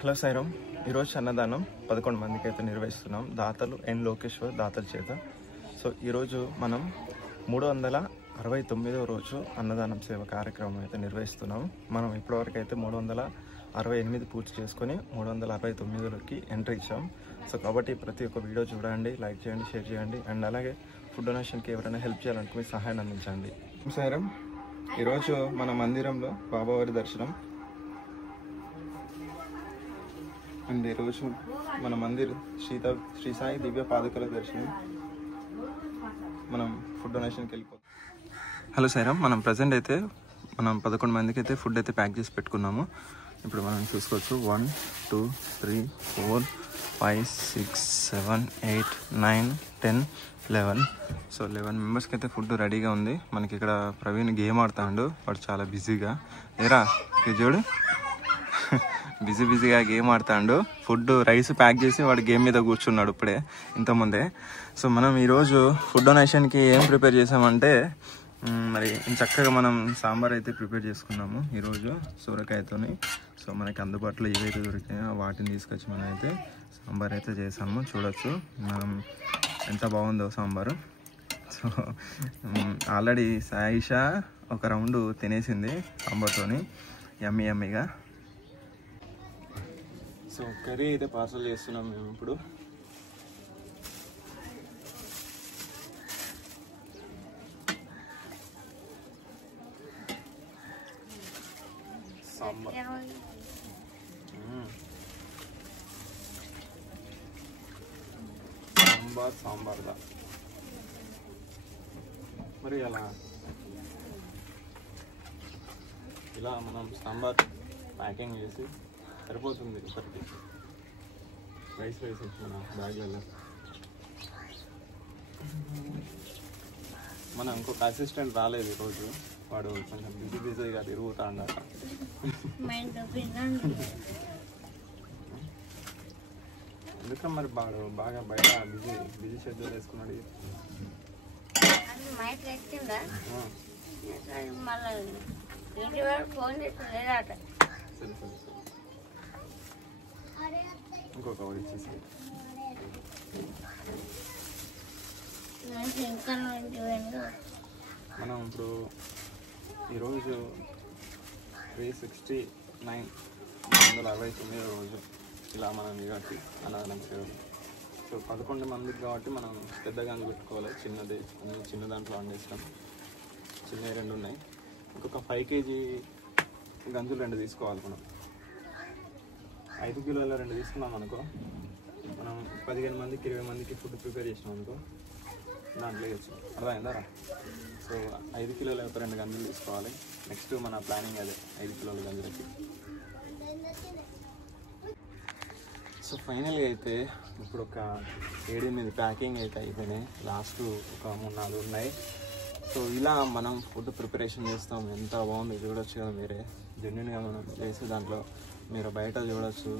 Hello సైరం, ఈరోజు అన్నదానం 11 మందికి అయితే నిర్వహిస్తున్నాం. దాతలు ఎన్ లోకేశ్వర్ దాతల చేత. సో ఈరోజు మనం 369వ రోజు అన్నదానం సేవ కార్యక్రమం అయితే నిర్వహిస్తున్నాం. మనం ఇప్పటివరకు అయితే 368 పూర్తి చేసుకొని 369కి ఎంట్రీ ఇచ్చాం. సో కాబట్టి ప్రతి ఒక్క వీడియో చూడండి, లైక్ చేయండి, షేర్ చేయండి. అండ్ అలాగే ఫుడ్ డొనేషన్కి ఎవరైనా హెల్ప్ చేయాలనుకుని సహాయాన్ని అందించండి. సైరం, ఈరోజు మన మందిరంలో బాబావారి దర్శనం. అండ్ ఈరోజు మన మందిర్ శ్రీ సాయి దివ్య పాదుకల దర్శనం. మనం ఫుడ్ డొనేషన్కి వెళ్ళిపోతాం. హలో సైరం, మనం ప్రజెంట్ అయితే 11 మందికి అయితే ఫుడ్ అయితే ప్యాక్ చేసి పెట్టుకున్నాము. ఇప్పుడు మనం చూసుకోవచ్చు 1 2 3 4 5 6 7 8 9 10 11. సో 11 మెంబర్స్కి అయితే ఫుడ్ రెడీగా ఉంది. మనకి ఇక్కడ ప్రవీణ్ గేమ్ ఆడుతాడు. వాడు చాలా బిజీగా ఏరా చూడు బిజీగా గేమ్ ఆడుతాడు. ఫుడ్ రైస్ ప్యాక్ చేసి వాడు గేమ్ మీద కూర్చున్నాడు ఇప్పుడే ఇంతకుముందే. సో మనం ఈరోజు ఫుడ్ డొనేషన్కి ఏం ప్రిపేర్ చేసామంటే మరి చక్కగా మనం సాంబార్ అయితే ప్రిపేర్ చేసుకున్నాము ఈరోజు సూరకాయతోని. సో మనకి అందుబాటులో ఏవైతే దొరికాయో వాటిని తీసుకొచ్చి మనం అయితే సాంబార్ అయితే చేసాము. చూడొచ్చు మనం ఎంత బాగుందో సాంబారు. సో ఆల్రెడీ సాయిషా ఒక రౌండ్ తినేసింది సాంబార్తోని యమ్మీగా. సో కర్రీ అయితే పార్సల్ చేస్తున్నాం మేము ఇప్పుడు. సాంబార్దా మరి ఇలా మనం సాంబార్ ప్యాకింగ్ చేసి సరిపోతుంది. ఒకరికి రైస్ మన బ్యాగ్లలో. మన ఇంకొక అసిస్టెంట్ రాలేదు ఈరోజు. వాడు కొంచెం బిజీగా తిరుగుతా అన్నమాట. ఎందుకంటే మరి వాడు బాగా బయట బిజీ షెడ్యూల్ వేసుకున్నాడు. ఇంకో కవర్ ఇచ్చేసి మనం ఇప్పుడు ఈరోజు 369 రోజు ఇలా మనం ఇవ్వాలి అన్నదానం సేవలు. సో 11 మందికి కాబట్టి మనం పెద్ద గంజు పెట్టుకోవాలి. చిన్న దాంట్లో వండేస్తాం. చిన్నవి 2 ఉన్నాయి. ఇంకొక 5 kg గంజులు 2 తీసుకోవాలి. మనం 5 కిలోల 2 తీసుకున్నాం అనుకో, మనం 15 మందికి 20 మందికి ఫుడ్ ప్రిపేర్ చేసినాం అనుకో, దాంట్లో వేయచ్చు. అర్థమైందారా? సో 5 కిలోల 2 గంజులు తీసుకోవాలి. నెక్స్ట్ మన ప్లానింగ్ అదే 5 కిలోల గంజులకి. సో ఫైనల్గా అయితే ఇప్పుడు ఒక 7-8 ప్యాకింగ్ అయితే అయిపోయినాయి. లాస్ట్ ఒక 3-4 ఉన్నాయి. సో ఇలా మనం ఫుడ్ ప్రిపరేషన్ చేస్తాం. ఎంత బాగుంది చూడొచ్చు కదా మీరే. జెన్యున్గా మనం చేసి దాంట్లో మీరు బయట చూడొచ్చు.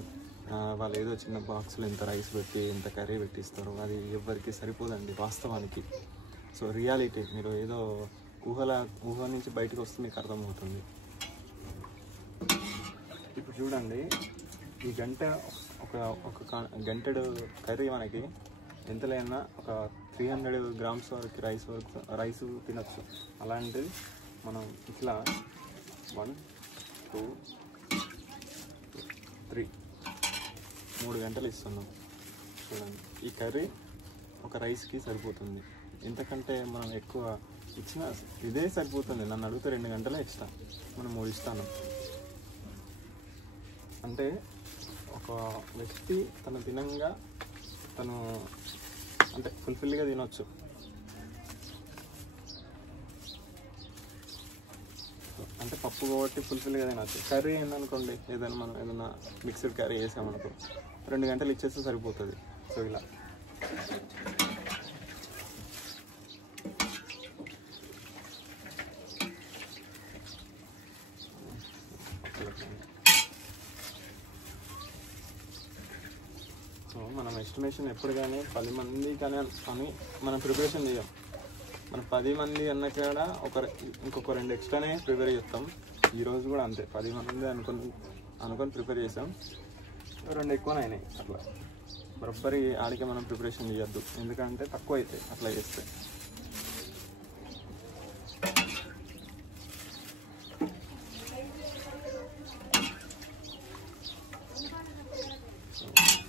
వాళ్ళు ఏదో చిన్న బాక్స్లో ఇంత రైస్ పెట్టి ఇంత కర్రీ పెట్టిస్తారు. అది ఎవరికి సరిపోదండి వాస్తవానికి. సో రియాలిటీ మీరు ఏదో ఊహ నుంచి బయటకు వస్తే మీకు అర్థమవుతుంది. ఇప్పుడు చూడండి, ఈ ఒక గంటెడు కర్రీ మనకి ఎంత లేనా ఒక 300 grams వరకు రైస్ తినచ్చు. అలాంటిది మనం ఇట్లా 1 2 3 గంటలు ఇస్తున్నాం. చూడండి, ఈ కర్రీ ఒక రైస్కి సరిపోతుంది. ఎంతకంటే మనం ఎక్కువ ఇచ్చినా ఇదే సరిపోతుంది. నన్ను అడిగితే 2 గంటలే ఎక్స్ట్రా మనం 3 ఇస్తాను. అంటే ఒక వ్యక్తి తను తినంగా తను అంటే ఫుల్ఫిల్గా తినొచ్చు. అంటే పప్పు కాబట్టి ఫుల్ఫిల్గా తినచ్చు. కర్రీ ఏందనుకోండి, ఏదైనా మిక్స్డ్ కర్రీ వేసామనుకో 2 గంటలు ఇచ్చేస్తే సరిపోతుంది. సో ఇలా సో మనం ఎస్టిమేషన్ ఎప్పుడు కానీ 10 మంది కానీ అని మనం ప్రిపరేషన్ చేయం. మనం 10 మంది అన్న కాడ ఇంకొక 2 ఎక్స్ట్రానే ప్రిపేర్ చేస్తాం. ఈరోజు కూడా అంతే 10 మంది అనుకొని ప్రిపేర్ చేసాం. 2 ఎక్కువనే అయినాయి. అట్లా బరబ్బరి ఆడికే మనం ప్రిపరేషన్ చేయొద్దు, ఎందుకంటే తక్కువ అవుతాయి అట్లా చేస్తే.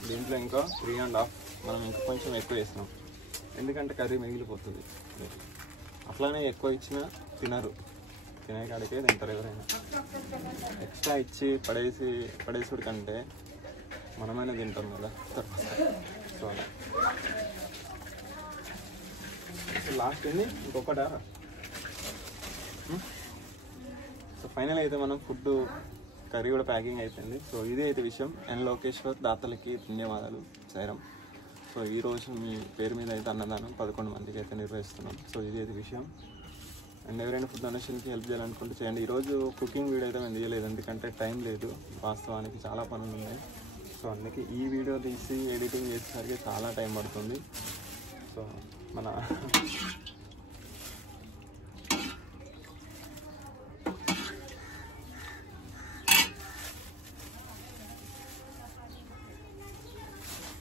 దీంట్లో ఇంకా 3.5 మనం ఇంకా కొంచెం ఎక్కువ వేసినాం, ఎందుకంటే కర్రీ మిగిలిపోతుంది. అట్లానే ఎక్కువ ఇచ్చినా తినరు, తినే కాడికే తింటారు ఎవరైనా. ఎక్స్ట్రా ఇచ్చి పడేసుడు కంటే మనమైనా తింటాం కదా. సో లాస్ట్ ఏంది ఇంకొకట. సో ఫైనల్ అయితే మనం ఫుడ్ కర్రీ కూడా ప్యాకింగ్ అయిపోయింది. సో ఇదే అయితే విషయం. అండ్ లోకేశ్వర్ దాతలకి ధన్యవాదాలు సాయిరామ్. సో ఈరోజు మీ పేరు మీద అయితే అన్నదానం 11 మందికి అయితే నిర్వహిస్తున్నాం. సో ఇది అయితే విషయం. అండ్ ఎవరైనా ఫుడ్ డొనేషన్కి హెల్ప్ చేయాలనుకుంటే చేయండి. ఈరోజు కుకింగ్ వీడియో అయితే మేము తీయలేదు, ఎందుకంటే టైం లేదు, వాస్తవానికి చాలా పనులు ఉన్నాయి. సో అందుకే ఈ వీడియో తీసి ఎడిటింగ్ చేసేసరికి చాలా టైం పడుతుంది. సో మన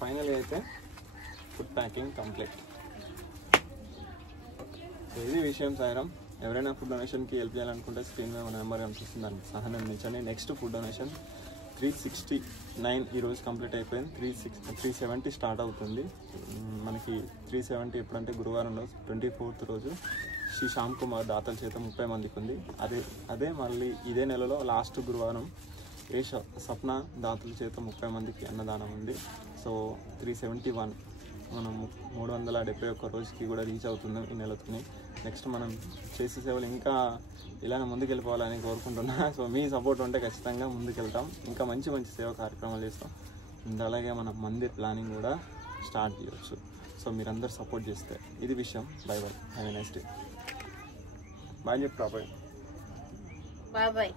ఫైనల్ అయితే ఫుడ్ ప్యాకింగ్ కంప్లీట్. సో ఇది విషయం సాయిరామ్. ఎవరైనా ఫుడ్ డొనేషన్కి హెల్ప్ చేయాలనుకుంటే స్క్రీన్ మీద మన నెంబర్ కనిపిస్తుంది, దానికి సహాయించండి. నెక్స్ట్ ఫుడ్ డొనేషన్ 369 ఈరోజు కంప్లీట్ అయిపోయింది. 370 స్టార్ట్ అవుతుంది మనకి. 370 ఎప్పుడంటే గురువారం రోజు 24th రోజు శ్రీ శ్యామ్ కుమార్ దాతల చేత 30 మందికి ఉంది. అదే మళ్ళీ ఇదే నెలలో లాస్ట్ గురువారం సప్న దాతల చేత 30 మందికి అన్నదానం ఉంది. సో 371 మనం 371 రోజుకి కూడా రీచ్ అవుతున్నాం ఈ నెలతోని. నెక్స్ట్ మనం చేసే సేవలు ఇంకా ఇలానే ముందుకెళ్ళిపోవాలని కోరుకుంటున్నా. సో మీ సపోర్ట్ ఉంటే ఖచ్చితంగా ముందుకెళ్తాం, ఇంకా మంచి మంచి సేవా కార్యక్రమాలు చేస్తాం. అండ్ అలాగే మనం మందిర్ ప్లానింగ్ కూడా స్టార్ట్ చేయవచ్చు. సో మీరందరూ సపోర్ట్ చేస్తే ఇది విషయం. Bye bye, have a nice day. Bye చెప్పు. Bye bye.